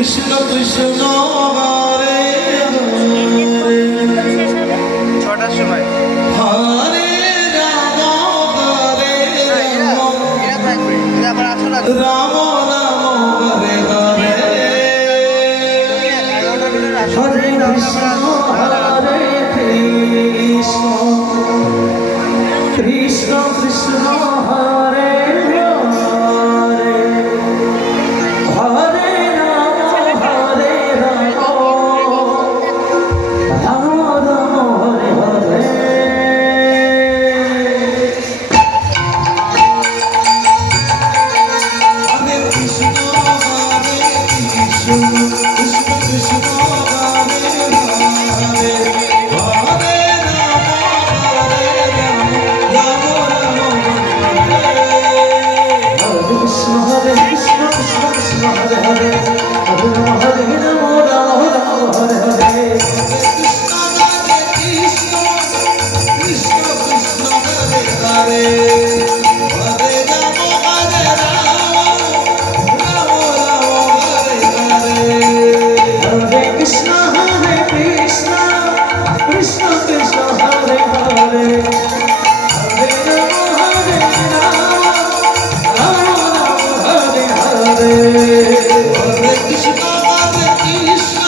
কৃষ্ণ কৃষ্ণ হরে হরে ছটার সময় হরে রাম হরে রাম রাম রাম হরে হরে হরে কৃষ্ণ হরে কৃষ্ণ কৃষ্ণ কৃষ্ণ হরে হরে হরে রাম হরে রাম রাম রাম হরে হরে হরে কৃষ্ণ কৃষ্ণ কৃষ্ণ হরে হরে হরে রাম হরে রাম রাম রাম হরে কৃষ্ণ কৃষ্ণ কৃষ্ণ হরে হরে হরে রাম হরে রাম রাম রাম হরে হরে কৃষ্ণ কৃষ্ণ কৃষ্ণ কৃষ্ণ হরে হরে হরে রাম হরে রাম রাম রাম হরে হরে হরে কৃষ্ণ কৃষ্ণ কৃষ্ণ কৃষ্ণ হরে হরে হরে রাম হরে রাম রাম রাম হরে হরে হরে কৃষ্ণ কৃষ্ণ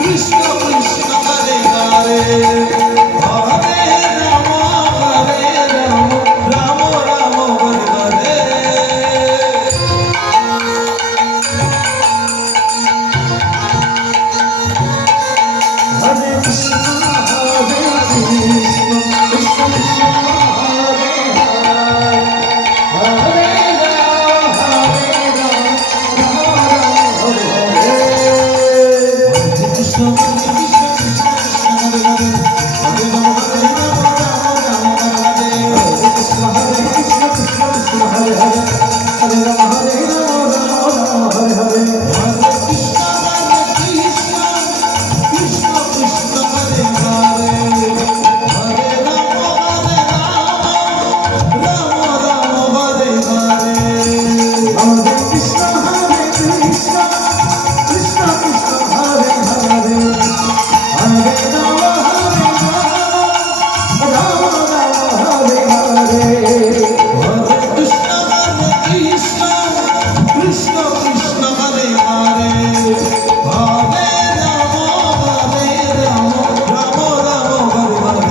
কৃষ্ণ কৃষ্ণ হরে হরে হরে রাম রাম রাম হরে হরে হরে কৃষ্ণ কৃষ্ণ কৃষ্ণ কৃষ্ণ হরে হরে হরে রাম রাম রাম হরে হরে হরে কৃষ্ণ কৃষ্ণ কৃষ্ণ হরে হরে হরে রাম রাম হরে হরে কৃষ্ণ কৃষ্ণ কৃষ্ণ কৃষ্ণ হরে হরে হরে রাম রাম হরে হরে হরে কৃষ্ণ কৃষ্ণ কৃষ্ণ কৃষ্ণ হরে হরে হরে রাম রাম রাম হরে হরে হরে কৃষ্ণ কৃষ্ণ কৃষ্ণ কৃষ্ণ হরে হরে হরে রাম রাম রাম হরে হরে হরে কৃষ্ণ কৃষ্ণ কৃষ্ণ কৃষ্ণ হরে হরে হরে রাম রাম রাম হরে হরে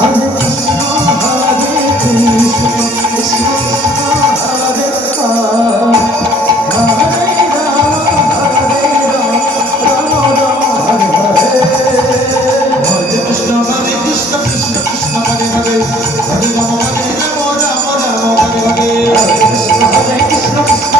হরে কৃষ্ণ কৃষ্ণ কৃষ্ণ হরে হরে রাম রাম হরে হরে হরে কৃষ্ণ কৃষ্ণ কৃষ্ণ কৃষ্ণ হরে হরে হরে রাম রাম রাম হরে হরে হরে কৃষ্ণ কৃষ্ণ